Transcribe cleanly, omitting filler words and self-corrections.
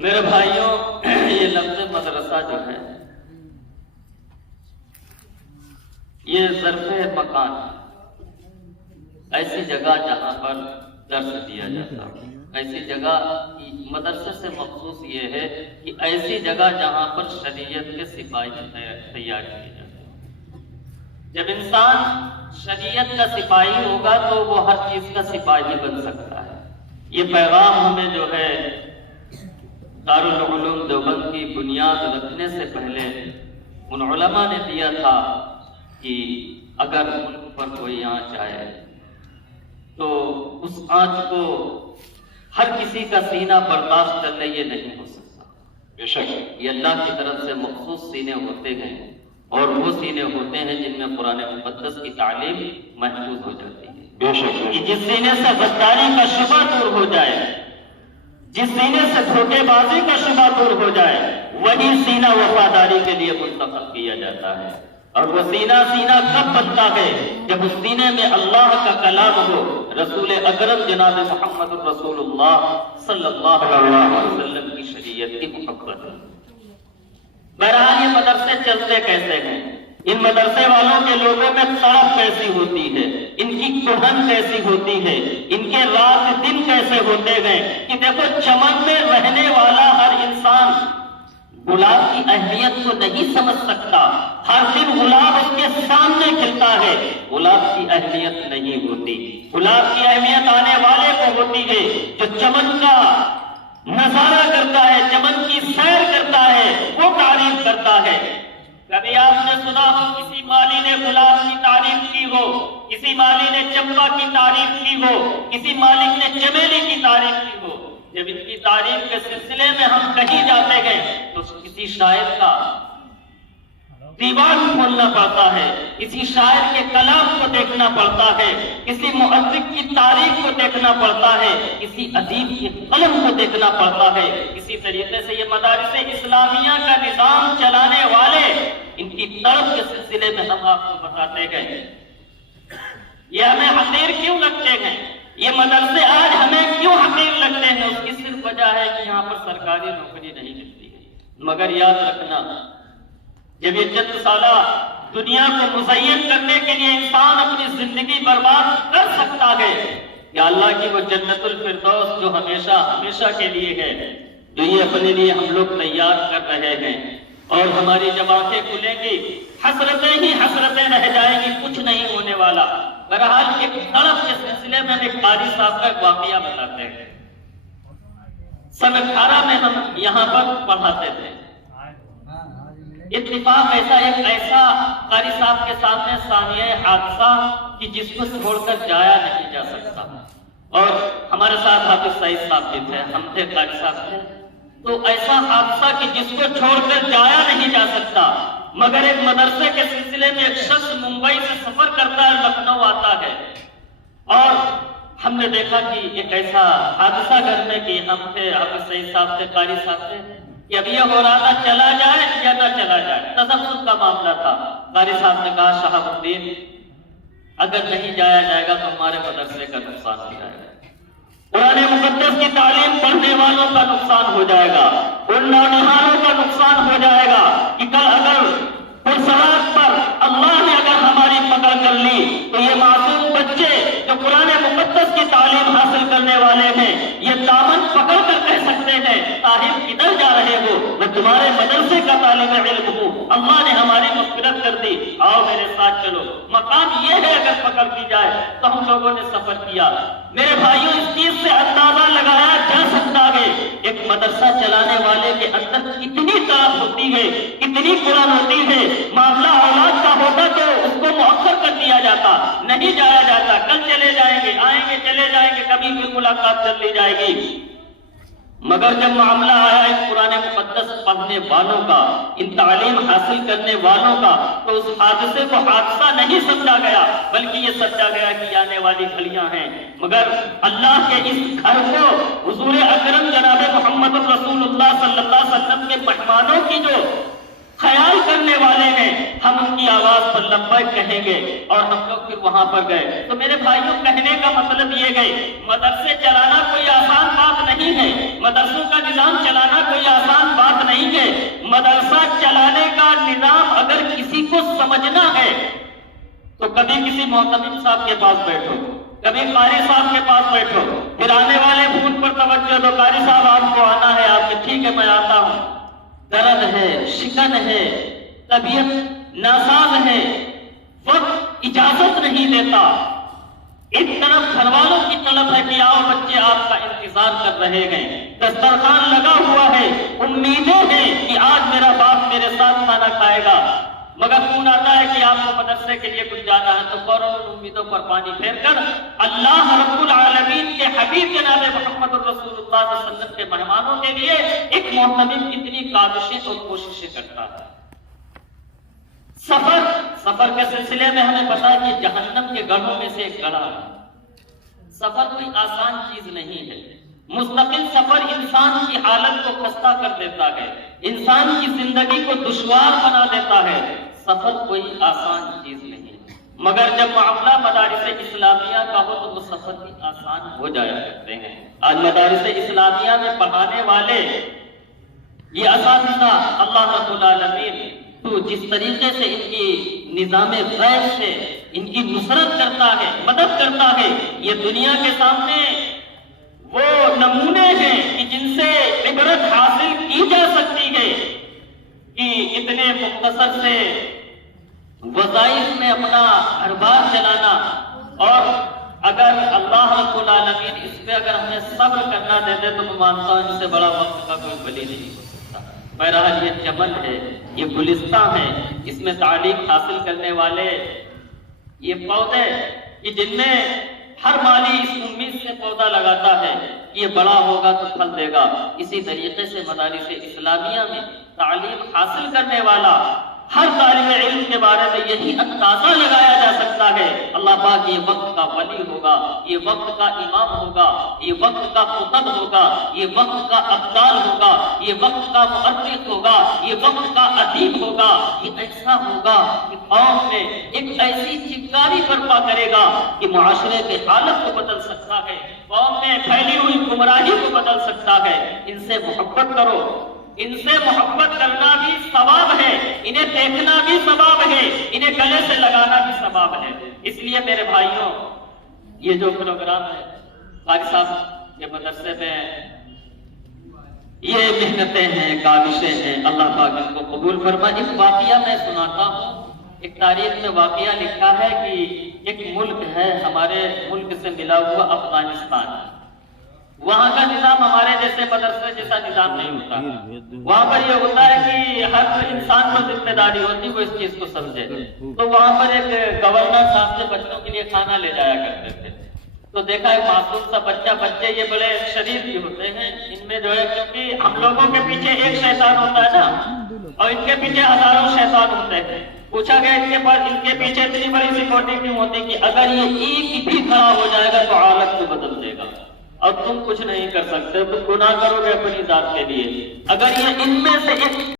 میرے بھائیوں، یہ لفظ مدرسہ جو ہے یہ ظرف مکان ہے، ایسی جگہ جہاں پر درس دیا جاتا ہے، ایسی جگہ مدرسے سے مخصوص یہ ہے کہ ایسی جگہ جہاں پر شریعت کے سپاہی تیار کیے جاتے ہیں۔ جب انسان شریعت کا سپاہی ہوگا تو وہ ہر چیز کا سپاہی بن سکتا ہے۔ یہ پیغام ہمیں جو ہے دارالعلوم دیوبند کی بنیاد رکھنے سے پہلے ان علماء نے دیا تھا کہ اگر ملک پر کوئی آنچ آئے تو اس آنچ کو ہر کسی کا سینہ برداشت کرنے یہ نہیں ہو سکتا۔ بے شک یہ اللہ کی طرف سے مخصوص سینے ہوتے ہیں، اور وہ سینے ہوتے ہیں جن میں قرآن مقدس کی تعلیم محفوظ ہو جاتی ہے۔ بے شک کہ جس سینے سے غداری کا شبہ دور ہو جائے، جس سینے سے دھوکے بازی کا شبہ دور ہو جائے، وہی سینہ وفاداری کے لیے منتخب کیا جاتا ہے۔ اور وہ سینہ کب بنتا ہے؟ جب اس سینے میں اللہ کا کلام ہو، رسول اکرم جناب محمد رسول اللہ صلی اللہ علیہ وسلم کی شریعت کی محبت ہے۔ بہرحال یہ مدرسے چلتے کیسے ہیں؟ ان مدرسے والوں کے لوگوں میں تڑپ کیسی ہوتی ہے، ان کی کڑھن کیسی ہوتی ہے، ان کے رات دن کیسے ہوتے ہیں کہ دیکھو چمن میں رہنے والا ہر انسان گلاب کی اہمیت کو نہیں سمجھ سکتا۔ ہر دن گلاب اس کے سامنے کھلتا ہے، گلاب کی اہمیت نہیں ہوتی۔ گلاب کی اہمیت آنے والے کو ہوتی ہے جو چمن کا نظارہ کرتا ہے، چمن کی سیر کرتا ہے، وہ تعریف کرتا ہے۔ کبھی آپ نے سنا ہو کسی مالی نے گلاب کی تعریف کی ہو، کسی مالی نے چمپا کی تعریف کی ہو، کسی مالک نے چمیلی کی تعریف کی ہو؟ جب ان کی تعریف کے سلسلے میں ہم کہیں جاتے ہیں تو کسی شاعر کا دیوان کھولنا پڑتا ہے، کسی شاعر کے کلام کو دیکھنا پڑتا ہے، کسی مؤرخ کی تاریخ کو دیکھنا پڑتا ہے، کسی ادیب کے قلم کو دیکھنا پڑتا ہے۔ اسی طریقے سے یہ مدارس اسلامیہ کا نظام چلانے والے ان کی طرف کے سلسلے میں ہم آپ کو بتاتے ہیں یہ ہمیں حقیر کیوں لگتے ہیں، یہ مدرسے آج ہمیں کیوں حقیر لگتے ہیں؟ اس کی صرف وجہ ہے کہ یہاں پر سرکاری نوکری نہیں ملتی ہے۔ مگر یاد رکھنا، جب یہ چند سالہ دنیا کو مزین کرنے کے لیے انسان اپنی زندگی برباد کر سکتا ہے، یا اللہ کی وہ جنت الفردوس جو ہمیشہ ہمیشہ کے لیے ہے، جو یہ اپنے لیے ہم لوگ تیار کر رہے ہیں، اور ہماری جب آنکھیں کھلیں گی حسرتیں ہی حسرتیں رہ جائیں گی، کچھ نہیں ہونے والا۔ بہرحال ایک طرف کے سلسلے میں ایک قاری صاحب کا ایک واقعہ بتاتے ہیں۔ سن 18 میں ہم یہاں پر پڑھاتے تھے۔ اتفاق ایسا قاری صاحب کے سامنے سامعہ حادثہ کہ جس کو چھوڑ کر جایا نہیں جا سکتا، اور ہمارے ساتھ حافظ سعید صاحب بھی تھے، ہم تھے، قاری صاحب تھے۔ تو ایسا حادثہ کہ جس کو چھوڑ کر جایا نہیں جا سکتا، مگر ایک مدرسے کے سلسلے میں ایک شخص ممبئی سے سفر کرتا ہے، لکھنؤ آتا ہے، اور ہم نے دیکھا کہ ایک ایسا حادثہ گھر میں کہ ہم تھے، حافظ سعید صاحب تھے، قاری صاحب تھے، کہ اب یہ ہو رہا تھا چلا جائے یا نہ چلا جائے، تذبذب کا معاملہ تھا۔ قاری صاحب نے کہا شہاب الدین اگر نہیں جایا جائے گا تو ہمارے مدرسے کا نقصان ہو جائے گا، قرآن مقدس کی تعلیم پڑھنے والوں کا نقصان ہو جائے گا، ان نونہاروں کا نقصان ہو جائے گا کہ کل اگر پرسرات پر اللہ نے اگر ہماری پکڑ کر لی تو یہ معصوم بچے جو قرآن مقدس کی تعلیم حاصل کرنے والے ہیں یہ دامن پکڑ کر کہہ سکتے ہیں طاہر کدھر جا رہے ہو، میں تمہارے مدرسے کا طالب علم ہوں، اللہ نے ہماری مغفرت کر دی، آؤ میرے ساتھ چلو۔ مقام یہ ہے اگر پکڑ کی جائے تو ہم لوگوں نے سفر کیا۔ میرے بھائیوں، اس چیز سے اندازہ لگایا جا سکتا ہے ایک مدرسہ چلانے والے کے اندر کتنی طاقت ہوتی ہے، کتنی قرآن ہوتی ہے۔ معاملہ اولاد کا ہوتا تو اس کو مؤخر کر دیا جاتا، نہیں جایا جاتا، کل چلے جائیں گے، آئیں گے، چلے جائیں گے، کبھی بھی ملاقات کر لی جائے گی۔ مگر جب معاملہ آیا ہے قرآن مقدس پڑھنے والوں کا، ان تعلیم حاصل کرنے والوں کا، تو اس حادثے کو حادثہ نہیں سمجھا گیا، بلکہ یہ سمجھا گیا کہ آنے والی گھڑیاں ہیں۔ مگر اللہ کے اس گھر کو حضور اکرم جناب محمد رسول اللہ صلی اللہ علیہ وسلم کے مہمانوں کی جو خیال کرنے والے ہیں، ہم ان کی آواز پر لبیک کہیں گے، اور ہم لوگ پھر وہاں پر گئے۔ تو میرے بھائیوں، کہنے کا مطلب یہ گئے، مدرسے چلانا کوئی آسان بات نہیں ہے، مدرسوں کا نظام چلانا کوئی آسان بات نہیں ہے۔ مدرسہ چلانے کا نظام اگر کسی کو سمجھنا ہے تو کبھی کسی معتمد صاحب کے پاس بیٹھو، کبھی قاری صاحب کے پاس بیٹھو، پھر آنے والے فون پر توجہ دو، قاری صاحب آپ کو آنا ہے، آپ کے ٹھیک ہے میں آتا ہوں۔ درد ہے، شکن ہے، طبیعت ناساز ہے، وقت اجازت نہیں دیتا۔ ایک طرف گھر والوں کی طلب ہے کہ آؤ بچے آپ کا انتظار کر رہے ہیں، دسترخوان لگا ہوا ہے، امیدیں ہیں کہ آج میرا باپ میرے ساتھ کھانا کھائے گا، مگر فون آتا ہے کہ آپ کو مدرسے کے لیے کچھ جانا ہے، تو فوراً امیدوں پر پانی پھیر کر اللہ رب العالمین کے حبیب جناب محمد رسول اللہ صلی اللہ علیہ وسلم کے مہمانوں کے لیے ایک معتمد کتنی کاوشیں اور کوششیں کرتا ہے۔ سفر کے سلسلے میں ہمیں پتا ہے کہ جہنم کے گڑھوں میں سے ایک گڑھا ہے۔ سفر کوئی آسان چیز نہیں ہے، مستقل سفر انسان کی حالت کو خستہ کر دیتا ہے، انسان کی زندگی کو دشوار بنا دیتا ہے۔ سفر کوئی آسان چیز نہیں، مگر جب معاملہ مدارس اسلامیہ کا ہو تو وہ سفر بھی آسان ہو جایا کرتے ہیں۔ آج مدارس اسلامیہ میں پڑھانے والے یہ اساتذہ اللہ رب العالمین تو جس طریقے سے ان کی نظام غیب سے ان کی نصرت کرتا ہے، مدد کرتا ہے، یہ دنیا کے سامنے وہ نمونے ہیں کہ جن سے عبرت حاصل کی جا سکتی ہے کہ اتنے مختصر سے وظائف میں اپنا گھر بار چلانا، اور اگر اللہ رب العالمین اس پہ اگر ہمیں صبر کرنا دے دے تو میں مانتا ہوں اس سے بڑا وقت کا کوئی ولی نہیں ہو سکتا۔ بہرحال یہ چمن ہے، یہ گلستان ہے، اس میں تعلیم حاصل کرنے والے یہ پودے کہ جن میں ہر مالی اس امید سے پودا لگاتا ہے کہ یہ بڑا ہوگا تو پھل دے گا۔ اسی طریقے سے مدارس اسلامیہ میں تعلیم حاصل کرنے والا ہر طالب علم کے بارے میں یہی اندازہ لگایا جا سکتا ہے اللہ پاک یہ وقت کا ولی ہوگا، یہ وقت کا امام ہوگا، یہ وقت کا قطب ہوگا، یہ وقت کا ابدال ہوگا، یہ وقت کا مؤرخ ہوگا، یہ وقت کا ادیب ہوگا، یہ ایسا ہوگا کہ قوم میں ایک ایسی چنگاری برپا کرے گا کہ معاشرے کے حالت کو بدل سکتا ہے، قوم میں پھیلی ہوئی گمراہی کو بدل سکتا ہے۔ ان سے محبت کرو، ان سے محبت کرنا بھی ثواب ہے، انہیں دیکھنا بھی ثواب ہے، انہیں گلے سے لگانا بھی ثواب ہے۔ اس لیے میرے بھائیوں، یہ جو پروگرام ہے قاری صاحب کے مدرسے میں یہ محنتیں ہیں، کاوشیں ہیں، اللہ پاک ان کو قبول فرمائے۔ ایک واقعہ میں سناتا ہوں، ایک تاریخ میں واقعہ لکھا ہے کہ ایک ملک ہے ہمارے ملک سے ملا ہوا افغانستان، وہاں کا نظام ہمارے جیسے مدرسے جیسا نظام نہیں ہوتا، وہاں پر یہ ہوتا ہے کہ ہر انسان کو ذمہ داری ہوتی وہ اس چیز کو سمجھے۔ تو وہاں پر ایک گورنر صاحب سے بچوں کے لیے کھانا لے جایا کرتے تھے، تو دیکھا ایک معصوم سا بچے یہ بڑے شریر بھی ہوتے ہیں، ان میں جو ہے کیونکہ ہم لوگوں کے پیچھے ایک شیطان ہوتا ہے نا، اور ان کے پیچھے ہزاروں شیطان ہوتے ہیں۔ پوچھا گیا ان کے پیچھے اتنی بڑی سیکورٹی کیوں ہوتی کہ اگر یہ ایک بھی کھڑا ہو جائے گا تو حالت کو بدل دے گا، اور تم کچھ نہیں کر سکتے، تم گناہ کرو گے اپنی ذات کے لیے۔ اگر یہ ان میں سے ایک